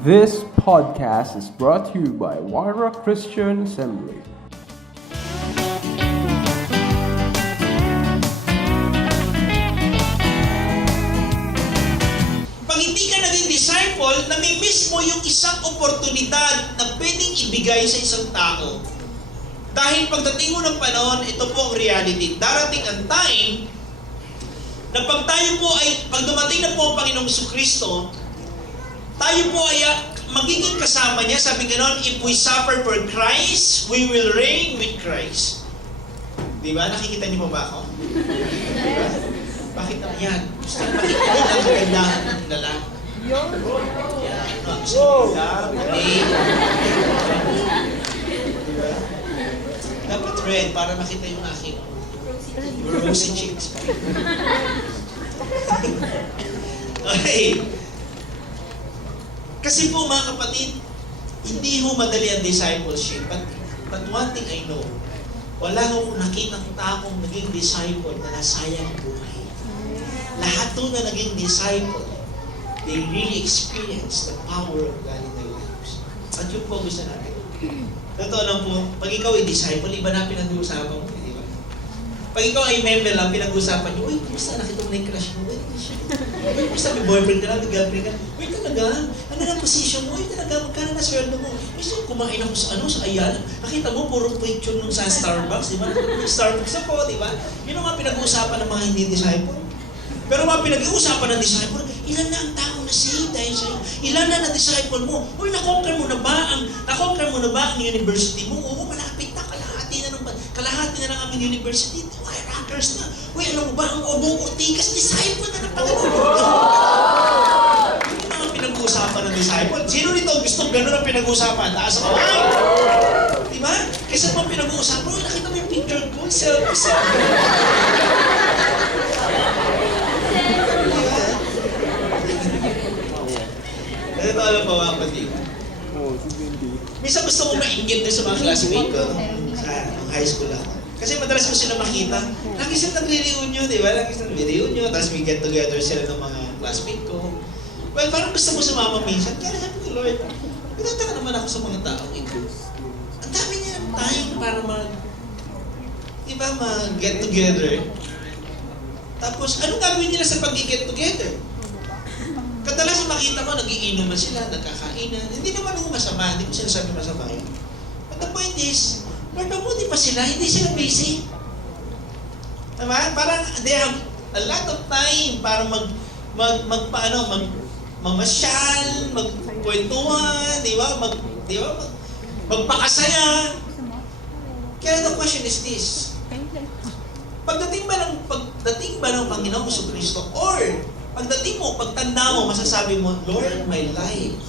This podcast is brought to you by Wara Christian Assembly. Pag hindi ka naging disciple, nami-miss mo yung isang oportunidad na pwedeng ibigay sa isang tao. Dahil pagdating mo ng panahon, ito po ang reality. Darating ang time na pag tayo po ay, pag dumating na po ang Panginoong Jesucristo, tayo po ay magiging kasama niya. Sabi ganon, if we suffer for Christ, we will reign with Christ. Di ba? Nakikita niyo po ba ako? Diba? Bakit ang yan? Gusto ko makikita ang kagandahan ng lalaki. Yan. Gusto ko diba? Dapat red para makita yung aking rosy cheeks. Okay. Kasi po mga kapatid, hindi ho madali ang discipleship. But one thing I know, wala akong nakitang taong naging disciple na nasayang buhay. Lahat po na naging disciple, they really experience the power of God in their lives. At yun po gusto natin. Totoo lang po, pag ikaw ay disciple, iba na pinag-uusapan mo. Di ba? Pag ikaw ay member lang, pinag-uusapan nyo, uy, kumusta nakita mo na yung crush mo? Uy, kumusta may boyfriend ka na, may girlfriend ka na? Uy, talaga? Ano na position mo? Uy, talaga, magkano na sweldo mo? Uy, so kumain ako sa sa Ayala. Nakita mo, puro picture nung sa Starbucks, di ba? Starbucks ako, di ba? Yun ang mga pinag-uusapan ng mga hindi disciple. Pero mga pinag-uusapan ng disciple, ilan na ang tao na saved dahil sa'yo? Ilan na na-disciple mo? Uy, na-conquer mo na ba ang university mo? Oo, malapit na, kalahati na ng aming university. Uy, rockers na. Uy, alam mo ba, ang Obong Ortigas, disciple na ng Panginoon. Yung mga pinag-uusapan ng disciple. Sino nito gusto gano'n ang pinag-uusapan? Taas ang kamay. Diba? Kaysa mga pinag-uusapan, uy, nakita mo yung picture ko, selfie. Ito alam po mga kapatid. Minsan gusto ko mainggit din sa mga classmate ko sa high school ako. Kasi madalas ko sila makita. Lagi sila nagre-reunion, di ba? Lagi sila nagre-reunion, tapos may get together sila ng mga classmate ko. Well, parang gusto mo sumama minsan. Kaya sabi ko, Lord, pinataka naman ako sa mga taong ito. Ang dami niya ng time para mag-get together. Tapos, anong gagawin nila sa pag-get together? Kadalasan makita ko, nagiinuman sila, nagkakainan. Hindi naman ako masama, hindi ko sinasabi masama yun. But the point is, Lord, mabuti pa sila, hindi sila busy. Tama? Parang they have a lot of time para mamasyal, magkwentuhan, di ba? Magpakasaya. Kaya the question is this. Pagdating ba ng Panginoong Jesucristo, or pagdating mo, pagtanda mo, masasabi mo, Lord, my life,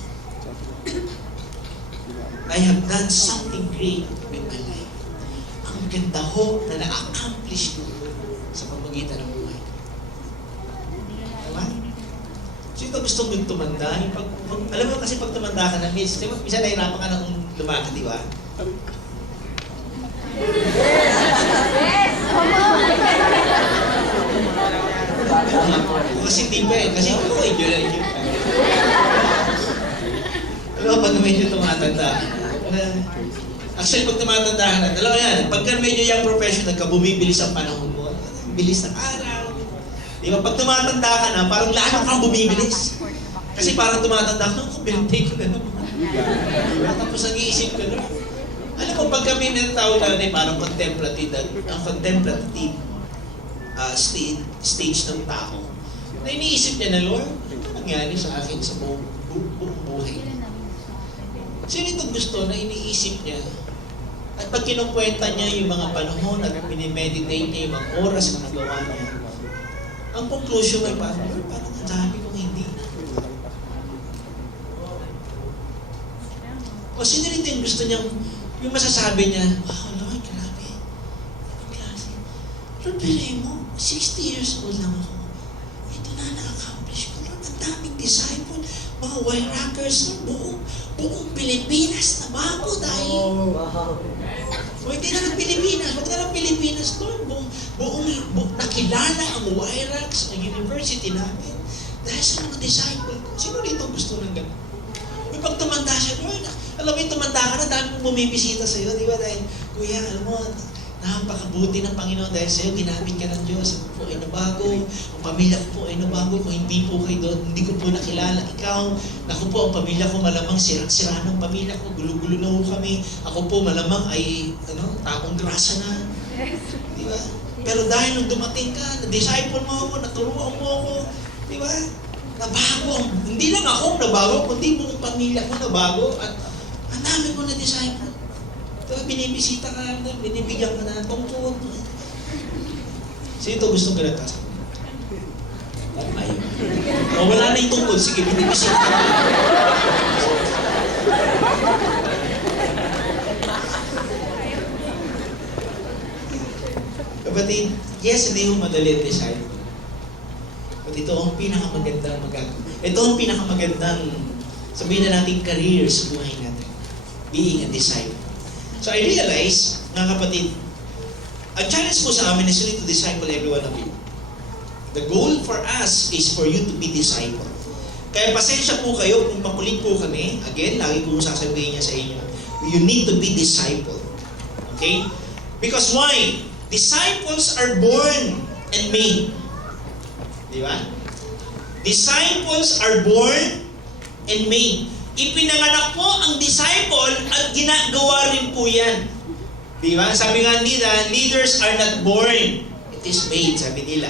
I have done something great with my life. Ang ganda ho na na-accomplish ko sa pamagitan ng buhay. Diba? So ito gusto mong tumanda. Alam mo kasi pag tumanda ka na, minsan nahirapan ka na kung lumakad, di ba? Kasi di ba kasi ako enjoy. Pero pag medyo tumatanda, actually pag tumatanda ka na, dalawa yan, pagka medyo young professional ka, bumibilis ang panahon mo, bilis ng araw. Di ba? Pag tumatanda ka na, parang lalo kang bumibilis. Kasi parang tumatanda ka, birthday ko na naman. Tapos nag-iisip ka na. Alam mo, pag kami ng tao na parang contemplative stage ng tao, na iniisip niya na, Lord, ano nangyari sa akin sa buong buhay? Sino itong gusto na iniisip niya? At pag kinukwenta niya yung mga panahon at pinimeditate niya yung mga oras na nagawa niya, ang conclusion ay parang, Lord, parang ang dami kong hindi. O sino rin yung gusto niyang, yung masasabi niya, wow, Lord, grabe. Anong klase? Lord, bilay mo, 60 years old lang ako. Ito na na-accomplish ko. Lord, ang daming disciple, mga white rockers, buong Pilipinas na bago dahil. O hindi na lang Pilipinas, huwag na lang Pilipinas, Lord. Buong nakilala ang YRAX, ang university namin. Dahil sa mga disciple ko, sino rito gusto ng gano'n? pag tumanda siya, Lord, alam mo yung tumanda ka na, dami mong bumibisita sa'yo, di ba? Dahil, Kuya, alam mo, napakabuti ng Panginoon dahil sa'yo, ginamit ka ng Diyos. Ako po ay nabago. Ang pamilya ko po ay nabago. Kung hindi po kayo doon, hindi ko po nakilala ikaw. Ako po, ang pamilya ko malamang sirang-sira ng pamilya ko. Gulo-gulo na ho kami. Ako po malamang ay, taong grasa na. Di ba? Pero dahil nung dumating ka, na-disciple mo ako, naturuan mo ako, di ba? Nabago. Hindi lang ako nabago, kundi buong pamilya ko nabago. At ang dami ko na-disciple. Diba, binibisita ka na, binibigyan ka na ng tungkol. Sino ito gustong ganata? Ayaw. O wala na yung tungkol, sige, binibisita ka na. Kapatid, yes, hindi mo madali ang disciple. But ito ang pinakamagandang ito ang pinakamagandang, sabihin na natin, career sa buhay natin. Being a disciple. So I realize, mga kapatid, ang challenge po sa amin is you need to disciple every one of you. The goal for us is for you to be disciple. Kaya pasensya po kayo kung makulit po kami. Again, lagi ko sasabihin niya sa inyo, you need to be disciple. Okay? Because why? Disciples are born and made. Di ba? Disciples are born and made. Ipinanganak po ang disciple at ginagawa rin po yan. Di ba? Sabi nga nila, leaders are not born. It is made, sabi nila.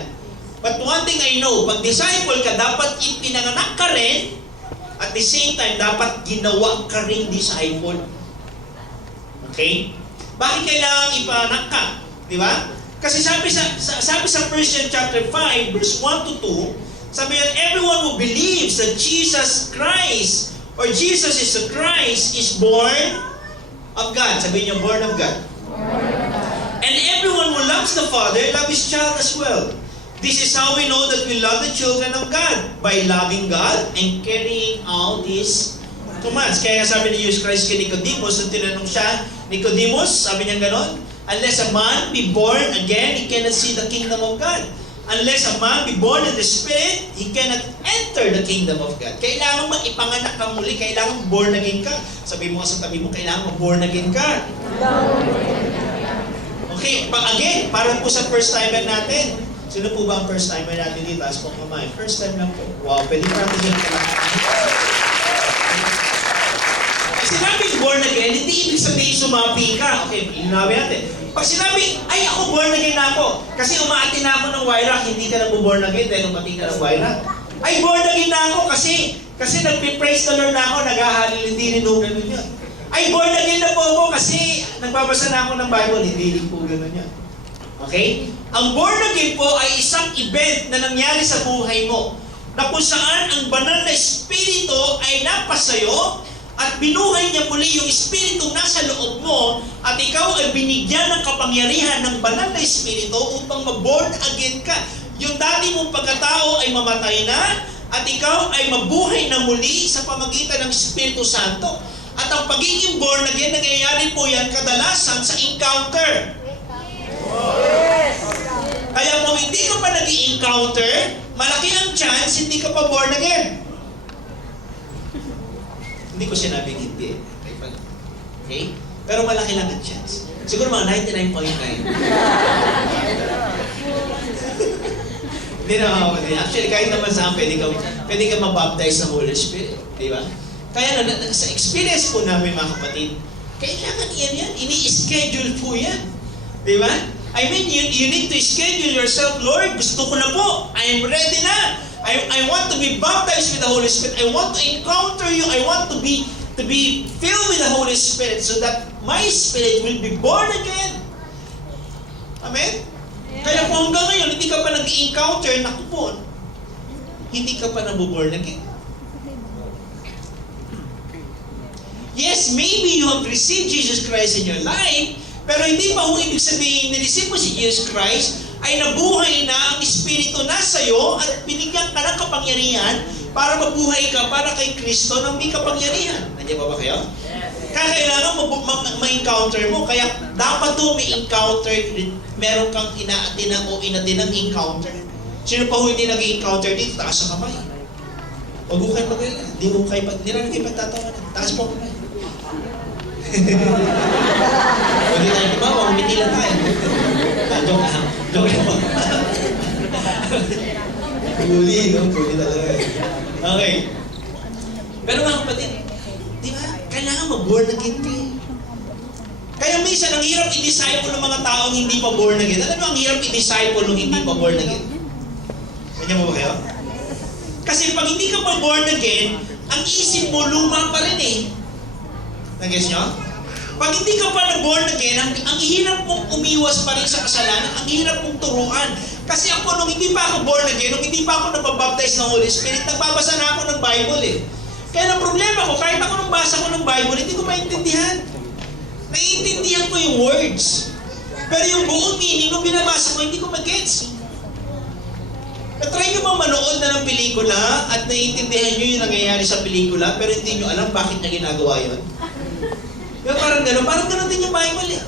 But one thing I know, pag disciple ka, dapat ipinanganak ka rin, at the same time, dapat ginawa ka rin disciple. Okay? Bakit kailangan ipanganak ka? Di ba? Kasi sabi sa 1 John chapter 5, verse 1 to 2, sabi yan, everyone who believes that Jesus Christ or Jesus is the Christ is born of God. Sabi niyo, born of God. And everyone who loves the Father, loves his child as well. This is how we know that we love the children of God, by loving God and carrying out His commands. Kaya sabi ni Jesus Christ kay Nicodemus, nung tinanong siya, Nicodemus, sabi niya ganon, unless a man be born again, he cannot see the kingdom of God. Unless a man be born in the Spirit, he cannot enter the kingdom of God. Kailangan maipanganak ka muli, kailangan born again ka. Sabi mo sa tabi mo, kailangan born again ka. Okay, again, para po sa first timer natin. Sino po ba ang first timer natin dito? Taas po kamay. First time lang po. Wow, pwede natin yan ka lang. Pag sinabing born again, hindi ibig sabihin sumapi ka. Okay, inawin natin. Pag sinabing, ay ako born again na ako. Kasi umaati na ako ng Wyrack, hindi ka na born again dahil umati ka ng Wyrack. Ay born again na ako kasi nagpi-praise the Lord na ako, naghahalil, hindi rin po ganun yun. Ay born again na po ako kasi nagbabasa na ako ng Bible, hindi rin po ganun yun. Okay? Ang born again po ay isang event na nangyari sa buhay mo na kung saan ang banal na espiritu ay napasayo at binuhay niya muli yung espiritu nasa loob mo at ikaw ay binigyan ng kapangyarihan ng banal na espiritu upang ma-born again ka. Yung dati mong pagkatao ay mamatay na at ikaw ay mabuhay na muli sa pamagitan ng Espiritu Santo. At ang pagiging born again, nangyayari po yan kadalasan sa encounter. Yes. Kaya kung hindi ka pa nag-i-encounter, malaki ang chance hindi ka pa born again. Hindi ko sinabing hindi. Okay? Pero malaki lang ang chance. Siguro mga 99.9. Hindi na makakapatid. Actually, kahit naman saan, pwede ka mabaptize sa Holy Spirit. Di ba? Kaya sa experience po namin mga kapatid, kailangan yan. Ini-schedule po yan. Di ba? I mean, you need to schedule yourself, Lord, gusto ko na po. I am ready na. I want to be baptized with the Holy Spirit. I want to encounter you. I want to be filled with the Holy Spirit so that my spirit will be born again. Amen? Yeah. Kaya kung hanggang ngayon, hindi ka pa nag-encounter, naku po, hindi ka pa nabuborn again. Yes, maybe you have received Jesus Christ in your life, pero hindi pa kung ibig sabihin ni-receive mo si Jesus Christ, ay nabuhay na ang Espiritu nasa iyo at binigyan ka ng kapangyarihan para mabuhay ka para kay Kristo ng may kapangyarihan. Nandiyan ba kayo? Kaya kailangan ma-encounter mo. Kaya dapat to may encounter, meron kang inaatinang o inatinang encounter. Sino pa hindi nag-encounter dito? Taas sa kamay. Huwag mo kayo mag-alala. Hindi kayo pagtatawanan. Taas po kamay. Pwede tayo tumawa, umiti lang tayo. Joke lang. Huli, no? Huli talaga. Okay. Pero mga kapatid, di ba? Kailangan mag-born again kayo. Kaya minsan, ang hirap i-disciple ng mga taong hindi pa born again. Alam mo, ang hirap i-disciple ng hindi pa born again. Ganyan mo ba kayo? Kasi pag hindi ka pa born again, ang isip mo luma pa rin eh. Nag-guess nyo? Pag hindi ka pa na-born again, ang hirap mong umiwas pa rin sa kasalanan, ang hirap mong turuan. Kasi ako, nung hindi pa ako born again, nung hindi pa ako nababaptize ng Holy Spirit, nagbabasa na ako ng Bible eh. Kaya ang problema ko, kahit ako nung basa ko ng Bible, hindi ko maintindihan. Naiintindihan ko yung words. Pero yung buong meaning, nung binabasa ko, hindi ko mag-gets. Try nyo bang manood na ng pelikula at naiintindihan nyo yung nangyayari sa pelikula pero hindi nyo alam bakit niya ginagawa yun? Yung parang gano'n din yung Bible eh.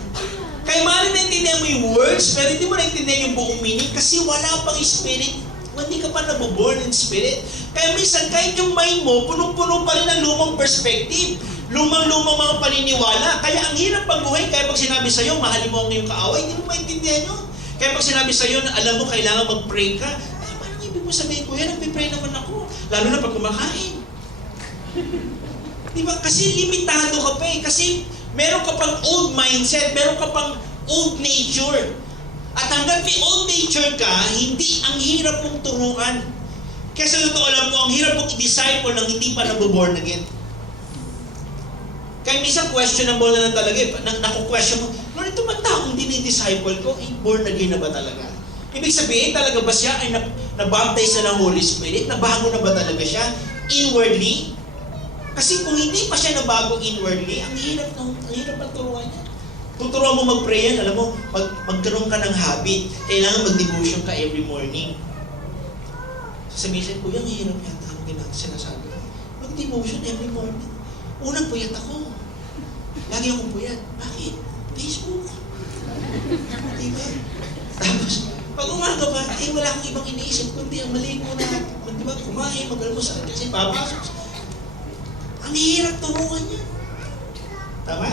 Kaya maaari naiintindihan mo yung words pero hindi mo naiintindihan yung buong meaning kasi wala pang spirit. Hindi ka pa nabuborn in spirit. Kaya minsan kahit yung mind mo, punong-puno pa rin ng lumang perspective. Lumang-lumang mga paniniwala. Kaya ang hirap pagbuhay kaya pag sinabi sa'yo, mahalin mo ang iyong kaaway, hindi mo maintindihan yun. Kaya pag sinabi sa'yo na alam mo kailangan mag-pray ka, ibig mo sabihin ko, yan, nagpipray naman ako. Lalo na pag kumakain. Diba? Kasi limitado ka pa eh. Kasi meron ka pang old mindset, meron ka pang old nature. At hanggang may old nature ka, hindi ang hirap mong turuan. Kaya sa totoo lang po, ang hirap mong i-disciple ng hindi pa nabuborn again. Kaya minsan questionable na lang talaga eh. Naku-question mo, Lord, ito ba taong dinidisciple ko? Born again na ba talaga? Ibig sabihin, talaga ba siya ay nabaptize na ng Holy Spirit? Nabago na ba talaga siya? Inwardly? Kasi kung hindi pa siya nabago inwardly, ang hirap ng turuan niya. Tuturuan mo mag-pray yan, alam mo, magkaroon ka ng habit. Kailangan mag-devotion ka every morning. Sasabihin siya, Kuya, ang hirap yata ang sinasabi. Mag-devotion every morning. Unang puyat ako. Lagi akong puyat. Bakit? Facebook. Diba? Tapos, pag umaga pa, wala akong ibang iniisip, kundi ang mali ko na, diba, kumain, mag-almusal, kasi papasok. Ang hirap turuan niya. Tama?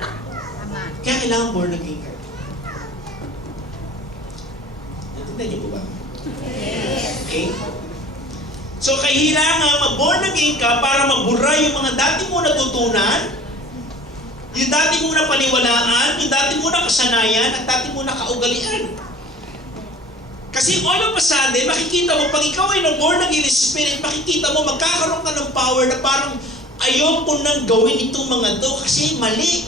Tama. Kaya kailangan born again ka. Natindihan niyo po ba? Yes. Okay? So, kailangan mag-born again ka para mabura yung mga dati mo natutunan, yung dati mo na paniwalaan, yung dati mo na kasanayan, at dati mo na kaugalian. Kasi all of a sudden, makikita mo, pag ikaw ay na-born again spirit, makikita mo, magkakaroon ka ng power na parang ayaw ko nang gawin itong mga to kasi mali.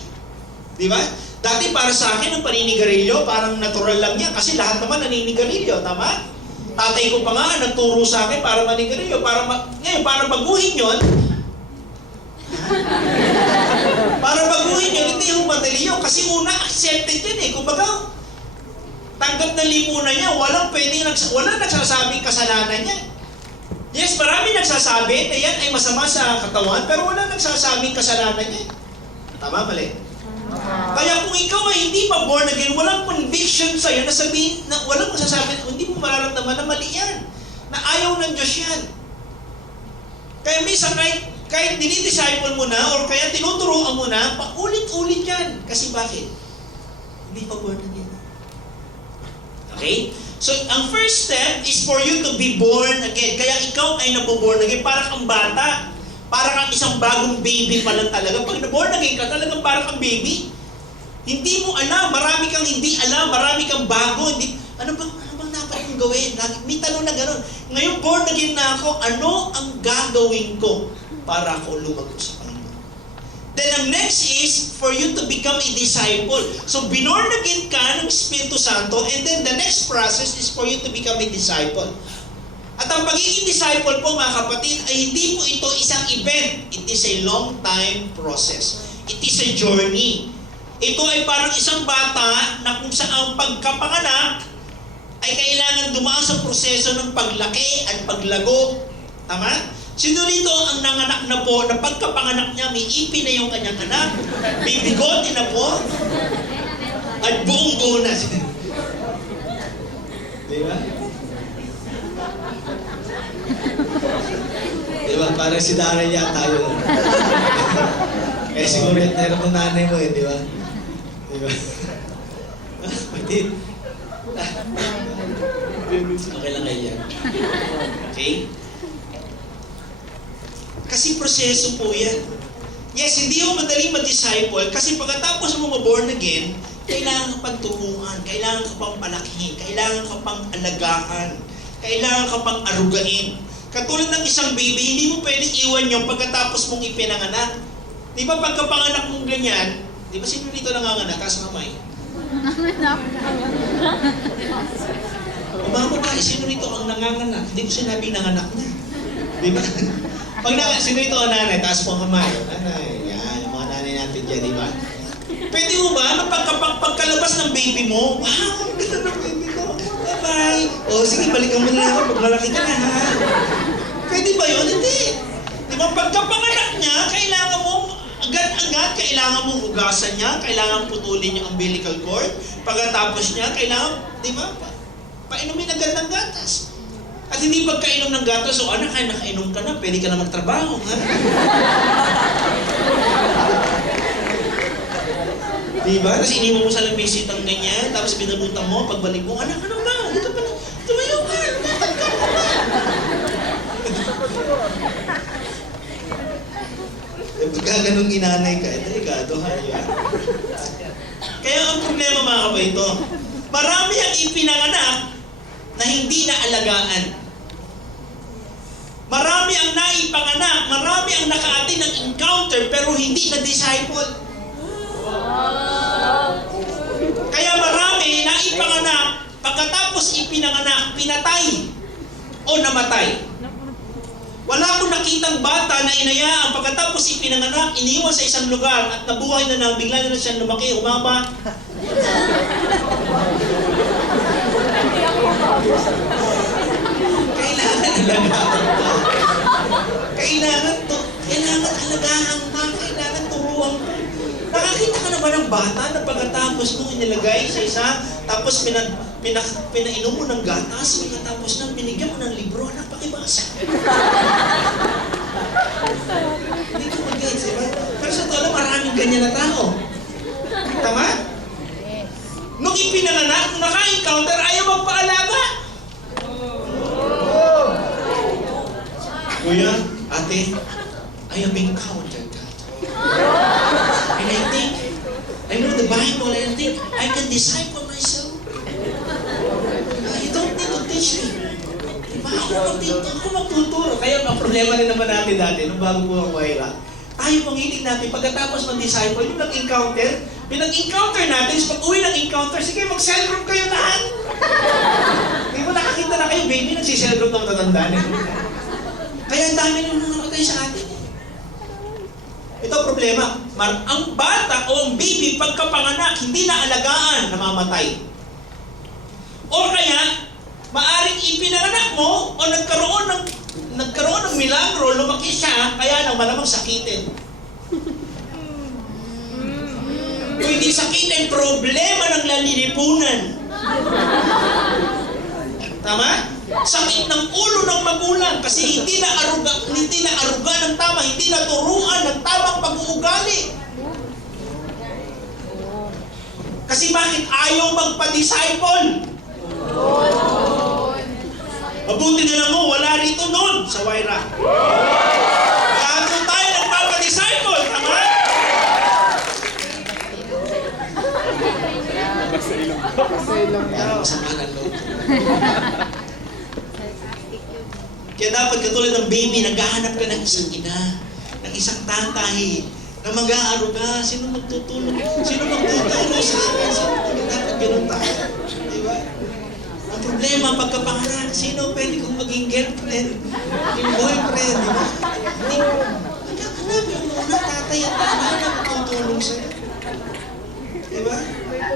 Di ba? Dati para sa akin, ang paninigarilyo, parang natural lang niya kasi lahat naman naninigarilyo, tama? Tatay ko pa nga, nagturo sa akin para manigarilyo, ngayon, para baguhin yun, para baguhin yun, hindi yung madaliyo kasi una, accepted yun eh. Kumbaga, tanggap na lipunan niya, walang nagsasabing kasalanan niya. Yes, marami nagsasabi na yan ay masama sa katawan, pero walang nagsasabing kasalanan niya. Tama, mali? Kaya kung ikaw ay hindi pa born again, walang conviction sa'yo na sabihin, na walang masasabi, hindi mo mararamdaman na mali yan. Na ayaw ng Diyos yan. Kaya minsan kahit dinidisciple mo na, or kaya tinuturoan mo na, paulit-ulit yan. Kasi bakit? Hindi pa born again. Okay? So, ang first step is for you to be born again. Kaya ikaw ay naboborn again. Parang kang bata. Parang kang isang bagong baby pa lang talaga. Pag naborn again ka, talagang parang kang baby. Hindi mo alam. Marami kang hindi alam. Marami kang bago. Ano bang dapat kong gawin? May tanong na gano'n. Ngayon, born again na ako. Ano ang gagawin ko para ako lumago sa Panginoon? Then ang next is for you to become a disciple. So, binorn again ka ng Espiritu Santo, and then the next process is for you to become a disciple. At ang pagiging disciple po, mga kapatid, ay hindi po ito isang event. It is a long time process. It is a journey. Ito ay parang isang bata na kung saan pagkapanganak ay kailangan dumaan sa proseso ng paglaki at paglago. Tama? Sino rito ang nanganak na po na pagkapanganak niya, may ipin na yung kanyang anak, may bigote na po, at buong-buo na siya. Di ba? Di ba? parang si Darren yata yun. Eh, siguro yung meron ng nanay mo eh, di ba? Di ba? Pwede. Okay lang kayo yan. Okay? Kasi proseso po yan. Yes, hindi mo madaling ma-disciple kasi pagkatapos mo ma-born again, kailangan ka pang turuan, kailangan ka pang palakihin, kailangan ka pang alagaan, kailangan ka pang arugain. Katulad ng isang baby, hindi mo pwedeng iwan yung pagkatapos mong ipinanganak. Di ba pagkapanganak mong ganyan, di ba sino dito nanganganak? Taas kamay. Umama ba, sino rito ang nanganganak? Hindi ko sinabing nanganak na. Di ba? Pag sino rito ang nanay, taas po ang kamay. Nanay, yan, yung mga nanay natin dyan, di ba? Pwede mo ba, na pagkalabas ng baby mo, wow, ang ganda ng baby ko. Bye-bye. O sige, balikan mo na ako pag malaki ka na, ha? Pwede ba yun? Hindi. Di ba, pagkapanganak niya, kailangan mo agad-agad, kailangan mong hugasan niya, kailangan putulin niya ang umbilical cord. Pagkatapos niya, kailangan, di ba, painumin agad ng gatas. At hindi pagkainom ng gatas, so anak, kaya nakainom ka na, pwede ka na magtrabaho, ha? Diba? Tapos iniwan mo sa lambisit ang ganyan, tapos binabutan mo, pagbalik mo, anak, ano ba? Hindi ka pa na, tumayo ka, lumatag ka pa ba? Pagka ganun inanay ka, delikado ha, yun. Kaya ang problema mga kabaito, marami ang ipinanganak na hindi na alagaan. Marami ang naipanganak, marami ang nakaatin ng encounter pero hindi na disciple. Kaya marami na ipanganak, pagkatapos ipinanganak, pinatay o namatay. Wala akong nakitang bata na inayaan pagkatapos ipinanganak, iniwan sa isang lugar at nabuhay na nang bigla na siyang lumaki, umaba. Kailangan alagaan ka. Kailangan alagaan ka, kailangan turuan ka. Nakakita ka na ba ng bata na pagkatapos mo inilagay sa isa, tapos pinainom mo ng gatas, pagkatapos nang binigyan mo ng libro, anak, pakibasa. Hindi ko mag-gets, diba? Pero sa totoo, maraming ganyan na tao. Tama? Nung ipinanganak, nung naka-encounter, ayaw magpaalaga. Kuya, ate, I have encountered that. And I know the Bible, and I think I can disciple myself. You don't need to teach me. Diba? Ako magtuturo. Kaya ang problema rin naman natin dati, nung bago po ang Waira, tayo pang hilig natin, pagkatapos mag-disciple, yung pinag-encounter natin, pag uwi ng encounter, sige, mag-cell group kayo lahat. Di ba nakakita na kayo, baby, nagsisell group ng tatandaan. Kaya ang dami nung namatay sa atin. Ito ang problema. Ang bata o ang baby pagkapanganak, hindi na alagaan, namamatay. O kaya, maaring ipinanganak mo o nagkaroon ng milagro, lumaki siya, kaya nang malamang sakitin. Kung hindi sakitin, problema ng lalilipunan. Tama? Sakit ng ulo ng magulang kasi hindi na aruga ng tama, hindi na turuan ng tamang pag-uugali. Kasi bakit ayaw magpa-disciple? Mabuti na lang mo, wala rito noon sa Waira. Kaya tayo nagpapa-disciple, tama? Masama ng loob. Kaya dapat katulad ng baby, naghahanap ka ng isang ina, ng isang tatay, na mag-aaruga, sino magtutulong sa akin, dapat ganun tayo. Diba? Ang problema, pagkapanganak, sino pwede kong maging girlfriend, maging boyfriend, diba? Hindi, naghahanap yung muna tatay at nanay na magtutulong sa'yo. Diba?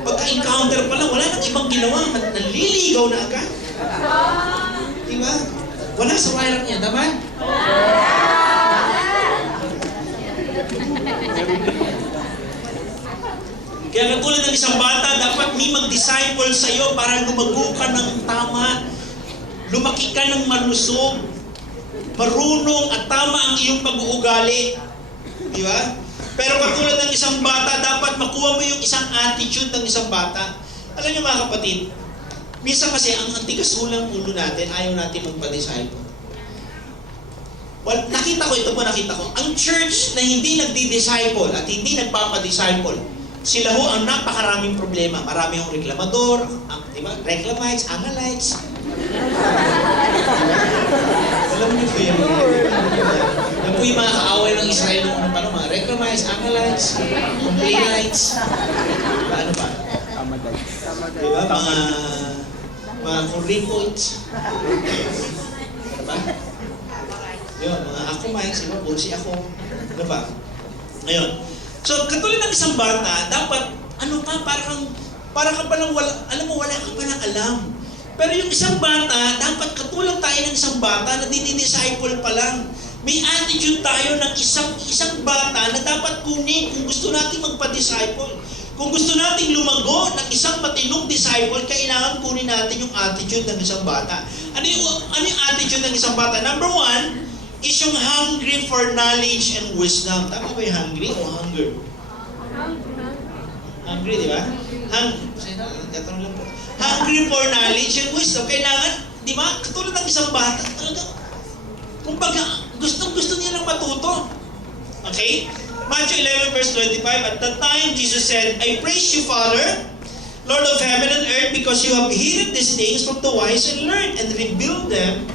Pagka-encounter pa lang, wala nang ibang ginawa, naliligaw na agad. Diba? Wala sa wiring niya, tama? Kaya katulad ng isang bata, dapat may mag-disciple sa'yo para lumago ka ng tama, lumaki ka ng malusog. marunong at tama ang iyong pag-uugali. Di ba? Pero katulad ng isang bata, dapat makuha mo yung isang attitude ng isang bata. Alam niyo mga kapatid, minsan kasi ang tigas ulang ulo natin, ayaw natin magpa-disciple. Well, nakita ko, ang church na hindi nagdi-disciple at hindi nagpapa-disciple, sila ho ang napakaraming problema. Marami hong reklamador, diba? Reclamites, Amalekites. Alam niyo po yan. Yan po yung mga kaaway ng Israel noong panahon, mga Reclamites, Amalekites, Complainites, ano pa? Diba? Mga Korepoids. Diba? Yun, mga Akumites, diba? Puro si ako. Diba? Ngayon, so, katulad ng isang bata, dapat, para ka palang wala, alam mo, wala ka palang alam. Pero yung isang bata, dapat katulad tayo ng isang bata na dinidisciple pa lang. May attitude tayo ng isang bata na dapat kunin kung gusto natin magpa-disciple. Kung gusto nating lumago ng isang matinong disciple, kailangan kunin natin yung attitude ng isang bata. Ano yung attitude ng isang bata? Number 1, is yung hungry for knowledge and wisdom. Tama ba yung hungry o hunger? Hungry, di ba? Tatanong lang po. Hungry for knowledge and wisdom. Kailangan, di ba? Katulad ng isang bata, talaga, kumbaga, gustong-gusto niya lang matuto. Okay? Matthew 11 verse 25, at that time Jesus said, I praise you, Father, Lord of heaven and earth, because you have hidden these things from the wise and learned and revealed them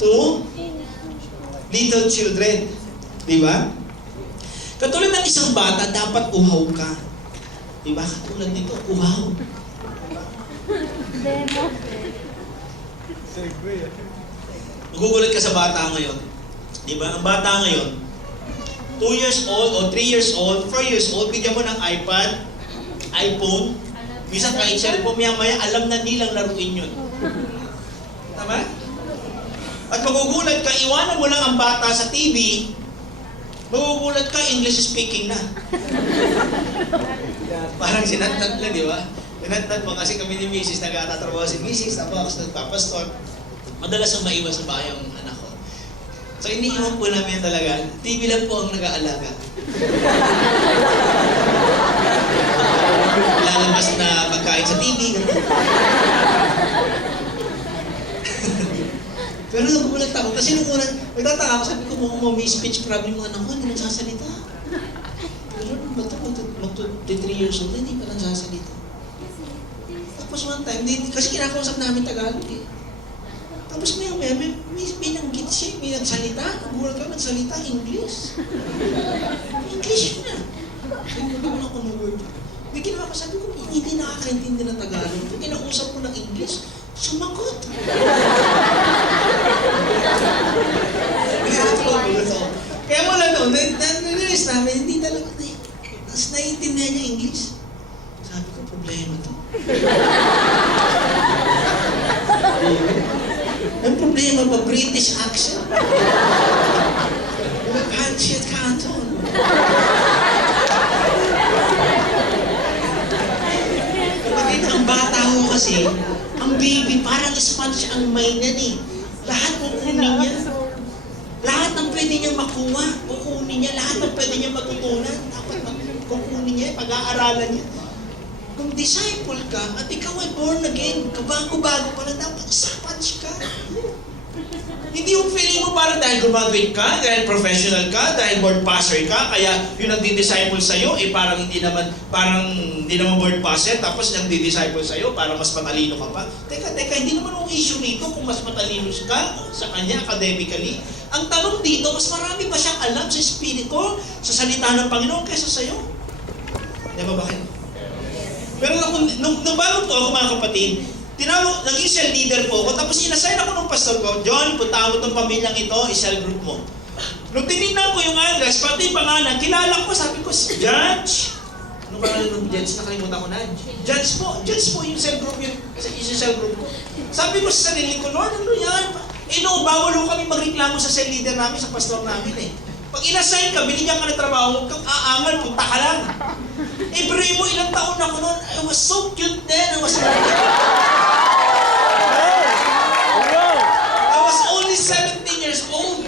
to little children. Di ba? Katulad ng isang bata, dapat uhaw ka. Di ba? Katulad nito, uhaw. Magugulat ka sa bata ngayon. Di ba? Ang bata ngayon, 2 years old o 3 years old, 4 years old, bigyan mo ng iPad, iPhone, minsan kahit cellphone, maya-maya, alam na nilang laruin yun. Tama? At magugulat ka, iwanan mo lang ang bata sa TV, magugulat ka, English speaking na. Parang sinantat lang, di ba? Sinantat mo kasi kami ni Mrs. nag-atatrabaho si Mrs. Tapos nagpapastor. Madalas ang maiwas sa bahay ang anak ko. So iniiwan po namin talaga, TV lang po ang nag-aalaga. Lalabas na pagkain sa TV, gano'n. Pero nagugulat ako, kasi nung una, nagtataka ako, sabi ko, may speech problem yung anak ko, hindi nagsasalita. Pero ba't magto-3 years old, hindi pa nagsasalita. Tapos one time, kasi kinakausap namin Tagalog eh. Tapos may nanggit siya, may nagsalita, nagugulat ka, nagsalita, English. English na. Sabi ko na ako ng word. May ginawa ko, sabi ko, hindi nakakaintindi ng Tagalog. Pag kinausap ko ng English, sumagot. Kaya wala doon, na-realize namin, hindi talaga na yun. Tapos naiintindihan niya English. Sabi ko, problema to. Ang problema ba, British accent? Panchit Canton. Kapatid, ang bata ho kasi, ang baby, parang sponge ang mind niyan eh. Lahat kukunin niya. Lahat ng pwede niya makuha, kukunin niya. Lahat ng pwede niya matutunan, dapat kukunin niya, pag-aaralan niya. Kung disciple ka, at ikaw ay born again, kabago-bago pa lang, dapat sponge ka. Hindi yung feeling mo parang dahil graduate ka, dahil professional ka, dahil board passer ka, kaya yung nagdi-disciple sa'yo, parang hindi naman board passer, tapos nagdi-disciple sa'yo, para mas matalino ka pa. Teka, hindi naman ang issue nito kung mas matalino ka sa kanya academically. Ang tanong dito, mas marami ba siyang alam sa espiritu, sa salita ng Panginoon kaysa sa'yo? Di ba bakit? Pero nung bago po ako mga kapatid, naging cell leader po ako, tapos inassign ako ng pastor ko, John, punta mo itong pamilyang ito, i-cell group mo. Nung tinignan ko yung address, pati pangalan, kilala ko, sabi ko, Judge. Ano ba ng Judge? Nakalimutan ko na. Judge po yung cell group, yung cell group ko. Sabi ko sa sarili ko, Lord, ano yan? Bawal ko kami magreklamo sa cell leader namin, sa pastor namin eh. Pag inassign ka, binigyan ka ng trabaho, huwag kang aangal, punta ka lang. Pero mo, ilang taon ako noon, I was so cute then, I was only 17 years old.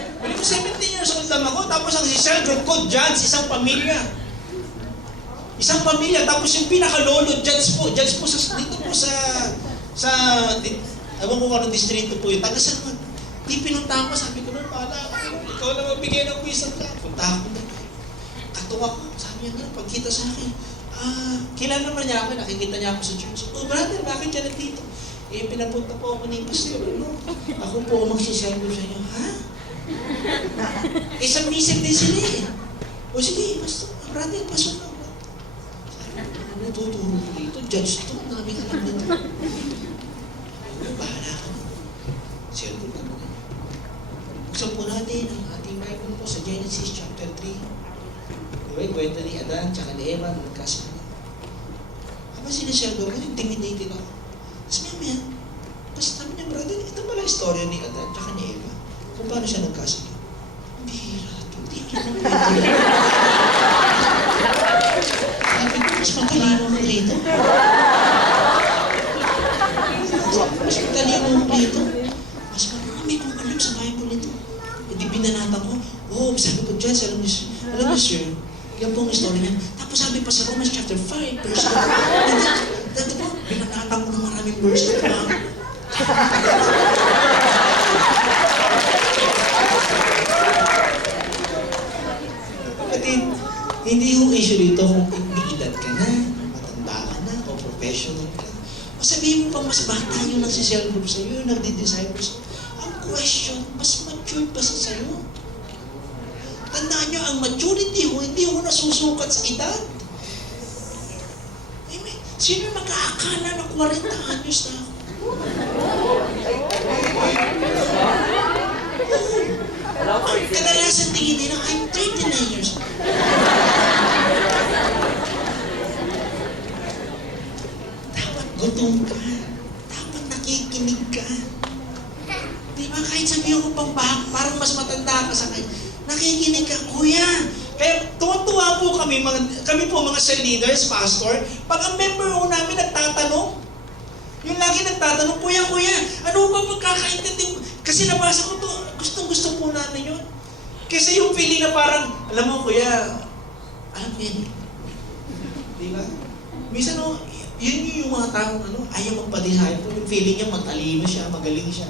si cell group ko, judge, isang pamilya. Isang pamilya, tapos yung pinaka-lolo, judge po dito po ewan ko kung anong distrito po yun, taga saan man. Di pinunta ko, sabi ko na, pala, ikaw na magbigay ng wisdom ka. Punta ako na. Katuwa ko, sabi niya nga, pagkita sa akin, kilala naman niya ako, nakikita niya ako sa church. Oh, brother, bakit ka nandito? Eh, pinapunta po ako ni pastor, no? Ako po ang magsisayang sa inyo, ha? Isang misig din sila eh. O sige, pastor, brother, pastor na. Ano tuturo ko dito? Judge to, namin alam nito. Bahala ka na. Cellphone ka mo na. Buksan po natin ang ating Bible po sa Genesis chapter 3. Diba, kwento ni Adan tsaka ni Eva na nagkasama. Habang sineseldo ko, intimidated ako. Tapos mamaya, tapos sabi niya, brother, ito pala yung story ni Adan tsaka ni Eva. Kung paano siya nagkasama. Bihira ito, hindi ko naman kwento. Sabi ko, mas matalino mo rito. Mas matalino mo rito. Mas marami kong alam sa Bible nito. Hindi binanatan ko. Oh, sabi ko, Judge, alam niyo, sir, yan po ang story niya. Tapos sabi pa sa Romans chapter 5, verse 1. Dito po, binanatan ko ng maraming verse na ito. Kapatid, hindi yung issue dito kung may edad ka na, matanda ka na, o professional ka. O sabihin mo pang mas bata yung nagsisell group sa'yo, yung nagdi-disciples. Ang question, mas mature pa sa sa'yo. Tandaan nyo, ang maturity ho, hindi ho nasusukat sa edad. Amen. Sino mag-aakala na 40 anyos na ako? Ang kadalasan tingin nila, I'm 39 years old. Dapat gutom ka. Dapat nakikinig ka. Di ba? Kahit sabihin ko pang parang mas matanda ka sa kanya, nakikinig ka, kuya. Kaya tuwa-tuwa po kami po mga cell leaders, pastor, pag ang member ho namin nagtatanong, yung lagi nagtatanong, kuya, ano ba pagkakaintindi mo? Kasi nabasa ko to, gustong-gusto po namin yun. Kasi yung feeling na parang, alam mo kuya, alam ko yan. Di ba? Minsan yun yung mga taong ayaw magpa-disciple, yung feeling niya matalino siya, magaling siya.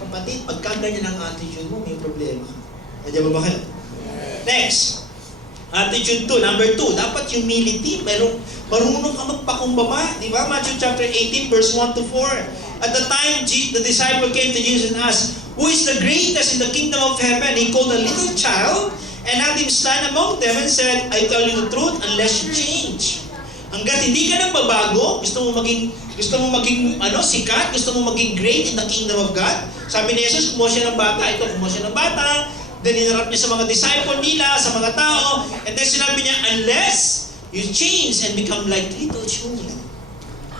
Kapatid, pagka ganyan ang attitude mo, may problema. Nandiyan ba kayo? Next. Attitude 2. Number 2. Dapat humility. Marunong ka magpakumbaba. Di ba? Matthew chapter 18 verse 1 to 4. At the time, the disciple came to Jesus and asked, who is the greatest in the kingdom of heaven? He called a little child and had him stand among them and said, I tell you the truth, unless you change. Hanggat hindi ka nagbabago, gusto mo maging sikat, gusto mo maging great in the kingdom of God. Sabi ni Jesus, kumuha siya ng bata. Kumuha siya ng bata. Then inarap niya sa mga disciple nila, sa mga tao. And then sinabi niya, unless you change and become like little children,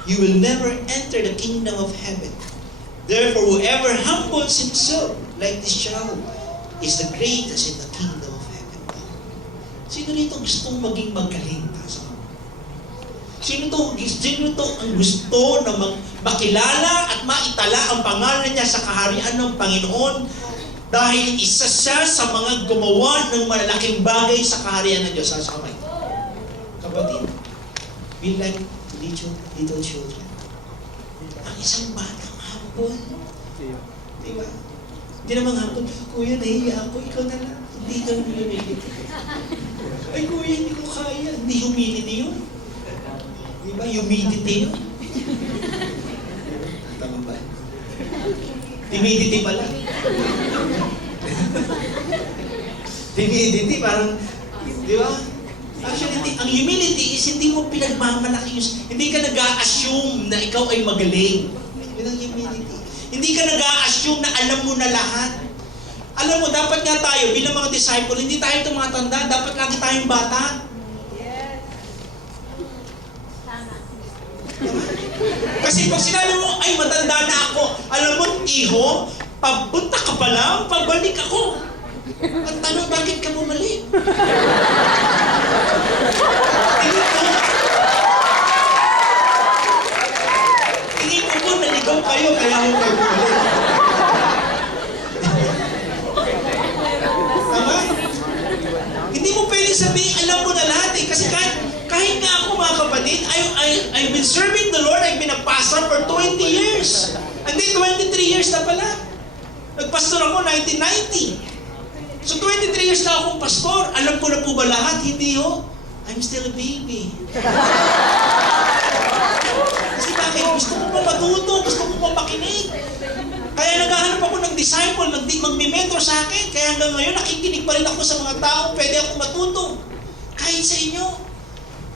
you will never enter the kingdom of heaven. Therefore, whoever humbles himself like this child is the greatest in the kingdom of heaven. Sino rito gustong maging magaling? Sino to ang gusto na makilala at maitala ang pangalan niya sa kaharian ng Panginoon dahil isa siya sa mga gumawa ng malalaking bagay sa kaharian ng Diyos. Sa kamay. Kapatid, be like little children. Ang isang batang hapon. Di ba? Hindi naman hapon, kuya, nahiya ako, ikaw na lang. Hindi ka naman humility. Ay kuya, hindi ko kaya. Hindi humility yun. Di ba? Humidity yun. Tama ba? Humidity pala. Humidity, parang, di ba? Actually, ang humility is hindi mo pinagmamalaki yung, hindi ka nag-a-assume na ikaw ay magaling. Yun ang humility. Hindi ka nag-a-assume na alam mo na lahat. Alam mo, dapat nga tayo, bilang mga disciple, hindi tayo tumatanda, dapat lagi tayong bata. Kasi pag sinabi mo, ay matanda na ako, alam mo, iho, papunta ka pa lang, pabalik ako. At tanong, bakit ka bumalik? Tingin ko po, naligaw kayo, kaya ako kayo bumalik. Tama? kapatid, I've been serving the Lord. I've been a pastor for 20 years. Hindi, 23 years na pala. Nagpastor ako 1990. So 23 years na akong pastor. Alam ko na po ba lahat? Hindi ho. I'm still a baby. Kasi bakit? Gusto ko pa matuto. Gusto ko pa makinig. Kaya naghahanap ako ng disciple, magmi-mentor sa akin. Kaya hanggang ngayon, nakikinig pa rin ako sa mga tao. Pwede ako matuto. Kahit sa inyo.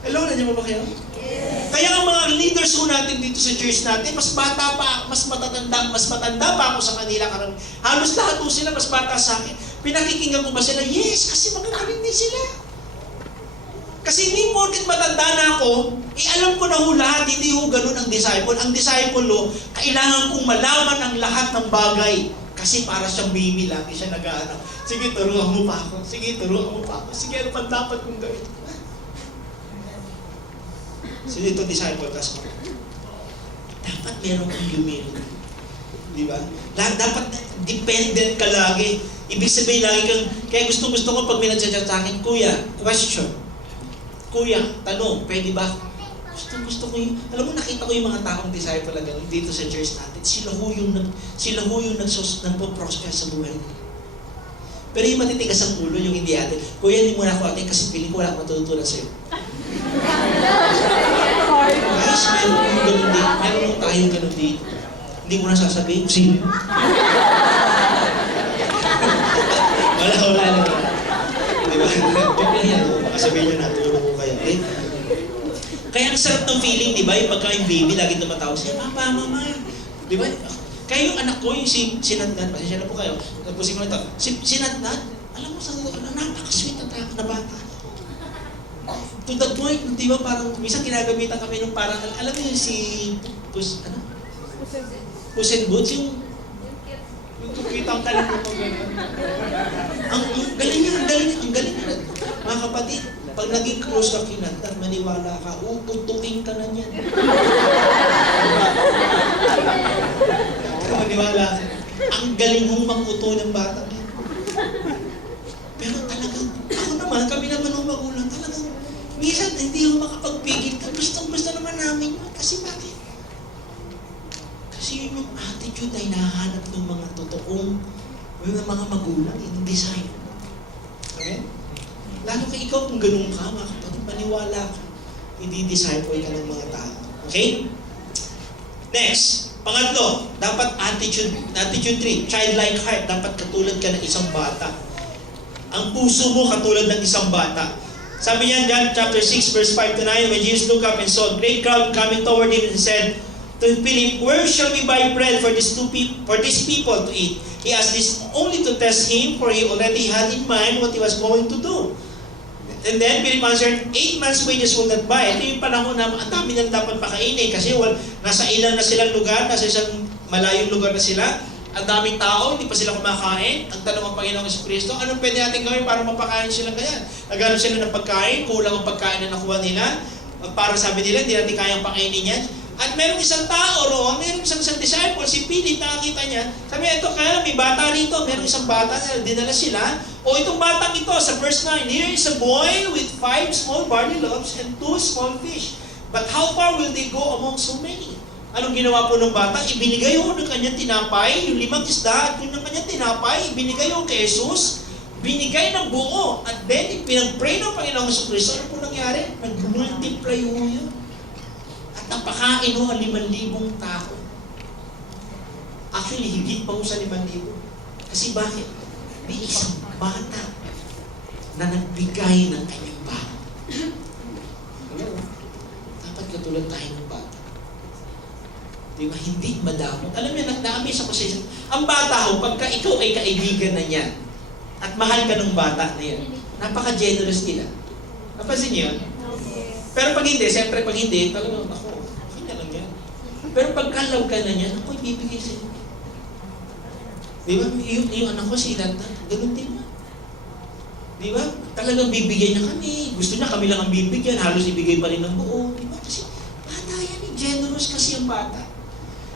Hello, nandiyan ba kayo? Yes. Kaya ang mga leaders ho natin dito sa church natin, mas matanda pa ako sa kanila. Halos lahat ho sila, mas bata sa akin. Pinakikinggan ko ba sila? Yes, kasi magagaling din sila. Kasi hindi porket matanda na ako, alam ko na ho lahat, hindi ho ganun ang disciple. Ang disciple ho, kailangan kong malaman ang lahat ng bagay. Kasi para siyang baby, lagi siya nag-aanap. Sige, turuan mo pa ako. Sige, turuan mo pa ako. Sige, ano pa dapat kong gawin? So dito, disciple class mo. Dapat meron kang humility. Di ba? Dapat dependent ka lagi. Ibig sabihin lagi kang, kaya gusto ko pag may nagchat sa akin, Kuya, question. Kuya, tanong, pwede ba? Gusto ko yung, alam mo, nakita ko yung mga taong disciple na gano'n dito sa church natin. Sila ho yung nagpo-prosper sa buhay nila. Pero yung matitigas ang ulo, yung hindi atin, Kuya, hindi mo na ako atin kasi piling ko wala akong matututunan sa'yo. Guys, meron yung gano'n dito. Meron yung tayong gano'n dito. Hindi mo na sasabihin, sino? Wala lang. Di ba? Joke lang yan. Baka sabihin nyo, natulong ko kayo. Eh? Kaya ang sarap ng feeling, di ba? Yung pagkain baby, lagi tumatawag siya, Papa, Mama. Di ba? Kaya yung anak ko, yung si Natnat, pasensya na po kayo, tapusin ko na ito. Si Natnat, alam mo, napaka-sweet na bata. To the point, di ba, parang, minsan kinagamitan kami ng parang, alam mo yung si, Puss and Boots, yung kita ang talent ko gano'n. Ang galing niya. Mga kapatid, pag naging close ka kinantan, maniwala ka, ututukin ka na niyan. Maniwala ka. Ang galing mong makuto ng bata niya. Pero talagang, ako naman, kami naman ng magulang, talagang, minsan hindi ako makapagpigil ka. Gusto naman namin yun. Kasi bakit? Kasi yung attitude ay nahanap ng mga totoong, yung mga magulang, yung design. Okay? Lalo ka ikaw kung ganun ka, mga kapatid, maniwala ka. Hindi disciple ka ng mga tao. Okay? Next, pangatlo, dapat attitude 3, childlike heart. Dapat katulad ka ng isang bata. Ang puso mo katulad ng isang bata. Sabi niya, John chapter 6, verse 5 to 9, when Jesus looked up and saw a great crowd coming toward him and said to Philip, where shall we buy bread for these people to eat? He asked this only to test him, for he already had in mind what he was going to do. And then Philip answered, 8 months' wages will not buy. Ito yung panahon na ang dami nang dapat pakainin kasi nasa ilang na silang lugar, nasa isang malayong lugar na sila. Ang daming tao, hindi pa sila kumakain. Ang tanong ng Panginoong Jesucristo, anong pwede natin gawin para mapakain sila ganyan? Naghanap sila ng pagkain, kulang ang pagkain na nakuha nila. Para sabi nila, hindi natin kayang pakainin yan. At merong isang tao roon, merong isang disciple, si Philip, nakakita niya, sabi niya, ito kaya may bata rito, merong isang bata na dinala sila, o itong batang ito, sa verse 9, here is a boy with 5 small barley loaves and 2 small fish. But how far will they go among so many? Anong ginawa po ng bata? Ibinigay ho ng kanyang tinapay, yung 5 isda at yung kanyang tinapay, ibinigay ho kay Jesus, binigay ng buo, at then pinag-pray ng Panginoong Jesucristo. Ano po nangyari? Nag-multiply ho yun. Napakain ho ang 5,000 tao. Actually, higit pa ho sa 5,000. Kasi bakit? May isang bata na nagbigay ng kanyang bata. Dapat katulad tayo ng bata. Di ba? Hindi madamot. Alam niyo, na-amaze ako sa isang. Ang bata ho, pagka ikaw ay kaibigan na niyan, at mahal ka ng bata na yan, napaka-generous nila. Napansin niyo yun? Pero pag hindi, siyempre pag hindi, talagang ako, okay na lang yan. Pero pagka love ka na niya, ako ibibigay sa inyo. Di ba? Yung anak ko, si Nata, ganun din ba? Di ba? Talagang bibigyan niya kami. Gusto niya kami lang ang bibigyan, halos ibigay pa rin ng buo. Di ba? Kasi bata yan, generous kasi ang bata.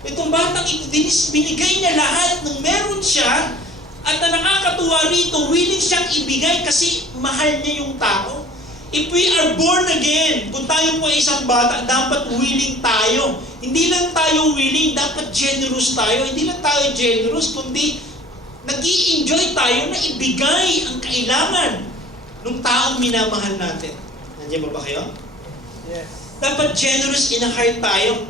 Itong batang ito, binigay niya lahat ng meron siya, at na nakakatuwa rito, willing siyang ibigay kasi mahal niya yung tao. If we are born again, kung tayo po ay isang bata, dapat willing tayo. Hindi lang tayo willing, dapat generous tayo. Hindi lang tayo generous, kundi nag-i-enjoy tayo na ibigay ang kailangan ng taong minamahal natin. Nandiyan ba kayo? Yes. Dapat generous in a heart tayo.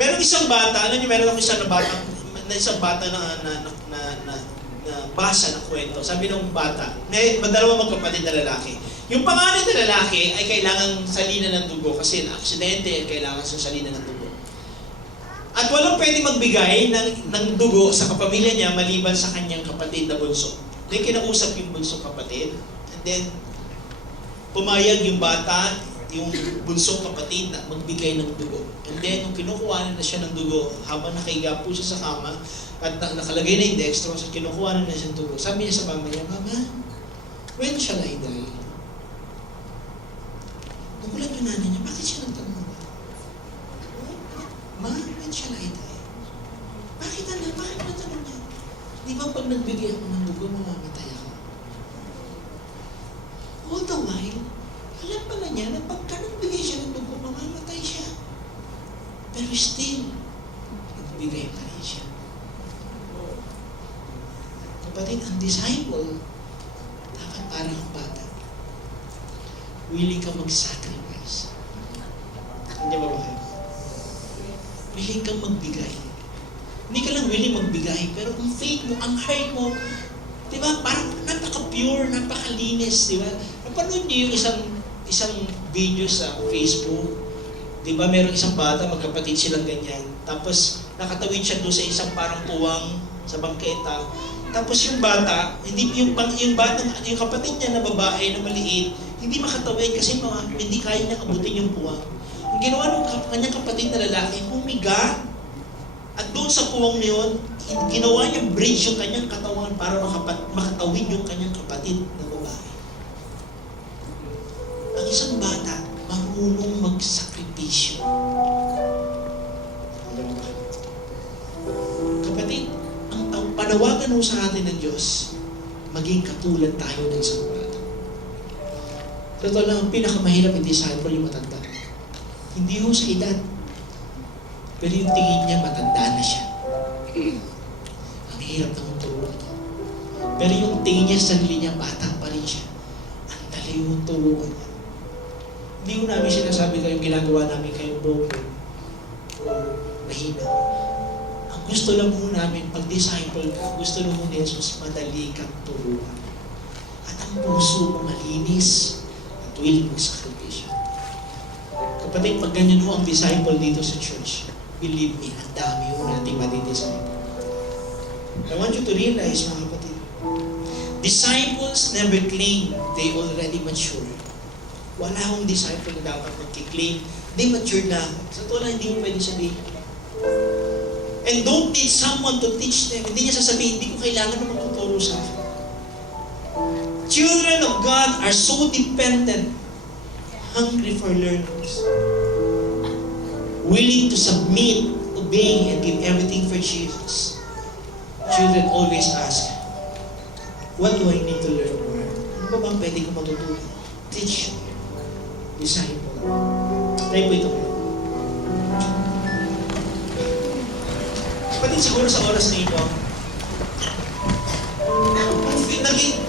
Meron isang bata, alam niyo, meron akong isang bata na basa na kwento. Sabi ng bata, may dalawa magkapatid na lalaki. Yung panganay na lalaki ay kailangang salina ng dugo kasi na-aksidente ay kailangan sa salina ng dugo. At walang pwede magbigay ng dugo sa kapamilya niya maliban sa kanyang kapatid na bunso. Then kinausap yung bunso kapatid, and then pumayag yung bata, yung bunsong kapatid na magbigay ng dugo. And then, nung kinukuha na siya ng dugo, habang nakahiga po siya sa kama, at nakalagay na yung dextrose, at kinukuha na siya ng dugo, sabi niya sa mama niya, "Mama, when shall I die?" Nagulat yung nanay niya, bakit siya nagtanong? "Ma, when shall I die?" Bakit anak? Bakit nagtanong niya? Di ba pag nagbigay ako ng dugo, mamamatay ako? All the while, alam pala niya na pagka nagbigay siya ng dugo, mamamatay siya. Pero still, nagbigay pa rin siya. Kapatid, ang disciple, dapat parang ang bata. Willing ka mag-sacrifice. Hindi ba kayo? Willing kang magbigay. Hindi ka lang willing magbigay, pero ang faith mo, ang heart mo, di ba, parang napaka-pure, napakalinis, di ba? Napanood niyo yung isang video sa Facebook, di ba, merong isang bata, magkapatid silang ganyan, tapos nakatawid siya doon sa isang parang puwang sa bangketa, tapos yung bata, yung kapatid niya na babae na maliit, hindi makatawid kasi hindi kaya niya abutin yung puwang. Ang ginawa ng kanyang kapatid na lalaki, humiga, at doon sa puwang niyon, ginawa niya bridge yung kanyang katawan para makatawid yung kanyang kapatid na babae. Ang isang bata, marunong magsakripisyo. Kapatid, ang panawagan mo sa atin ng Diyos, maging katulad tayo ng isang bata. Totoo lang, ang pinakamahirap yung disciple yung matanda. Hindi ho sa edad. Pero yung tingin niya, matanda na siya. Ang hirap ng turuan niya. Pero yung tingin niya sa sarili niya, bata pa rin siya. Ang dali yung turuan niya. Hindi ko namin sinasabi kayong ginagawa namin kayong broken o mahina. Ang gusto lang mo namin, pag disciple ka, gusto lang mo ni Jesus, madali kang turuan. At ang puso mo malinis at willing magsakripisyo. Kapatid, pag ganyan mo ang disciple dito sa church, believe me, ang dami mo nating madi-disciple. I want you to realize, mga kapatid, disciples never claim they already mature. Wala akong disciple na dapat magkiklaim, they matured na ako. Sa tula, hindi mo pwede sabihin. And don't need someone to teach them. Hindi niya sasabihin, hindi ko kailangan na magtuturo sa akin. Children of God are so dependent, hungry for learners, willing to submit, obey, and give everything for Jesus. Children always ask, what do I need to learn more? Ano ba bang pwede ko matutunan? Teach, disciple. Try po ito. Kapatid, siguro sa oras na ito,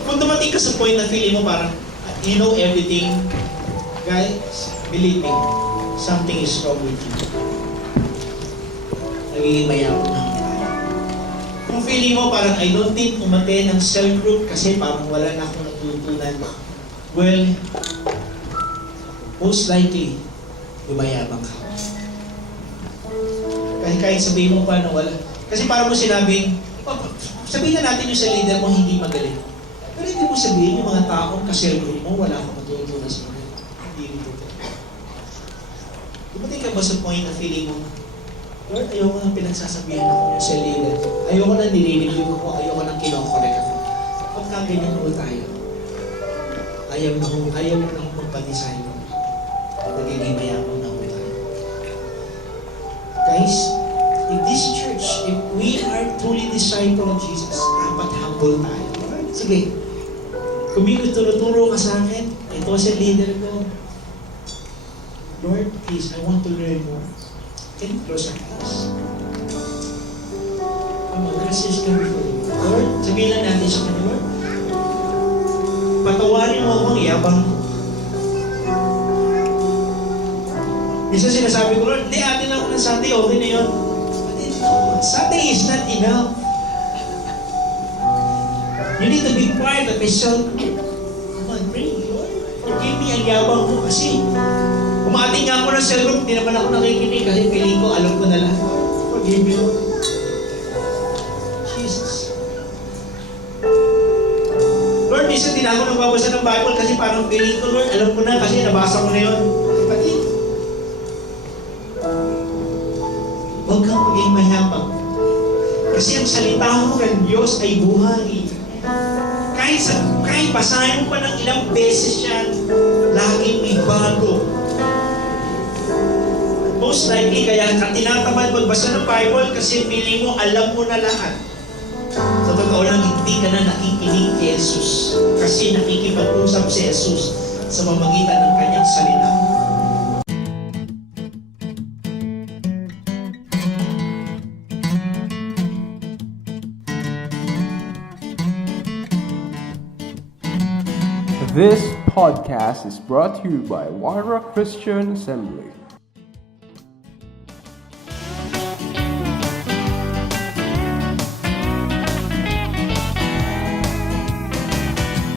kung dumating ka sa point na feeling mo parang, you know everything, guys, believe me, something is wrong with you. Nagiging mayabang na ako. Kung feeling mo parang I don't need umattend ng cell group kasi parang wala na akong natutunan. Well, most likely, lumayabang ka. Kahit sabihin mo pa na wala. Kasi parang mo sinabing, sabihin na natin yung sa leader mo hindi magaling. Pero hindi mo sabihin yung mga taong ka-cell group mo, wala akong matutunan sa mga. Hindi rin ito. Dumating ka ba sa point na feeling mo, Lord, ayoko nang pinagsasabihan ako yung sa leader. Ayoko nang nililibig ako, ayoko nang kinokorek ako. Pagka ganyan mo tayo, ayaw mo nang magpa-design mo. Nagiging mayabang na ako tayo. Guys, in this church, if we are truly disciple of Jesus, dapat humble tayo. Sige, kung may tuturo ka sa akin, Ito si leader ko. Lord, please, I want to learn more. Can you close our eyes? Come on, let's just come before you. Lord, sabihin lang natin sa kanya, Lord, patawarin mo akong yabang ko. Minsan sinasabi ko, Lord, hindi, atin lang ako ng Sunday, okay na yun. But Sunday is not enough. You need to be quiet at myself. Come on, pray, Lord. Forgive me ang yabang ko kasi umating nga ako ng cell group, hindi naman ako nakikinig kasi piling ko, alam ko na lang. Forgive me, Lord. Jesus. Lord, minsan din ako nagbabasa ng Bible kasi parang piling ko, Lord, alam ko na kasi nabasa ko na yun. Kapatid, huwag kang maging mayabang. Kasi ang salita mo ng Diyos ay buhay. Kahit basahin mo pa ng ilang beses yan, laging may bago. Most likely, kaya ka tinatamad magbasa ng Bible kasi feeling mo, alam mo na lahat. Sa totoo lang, hindi ka na nakikinig kay Jesus. Kasi nakikipag-usap si Jesus sa mamagitan ng kanyang salita. This podcast is brought to you by Wara Christian Assembly.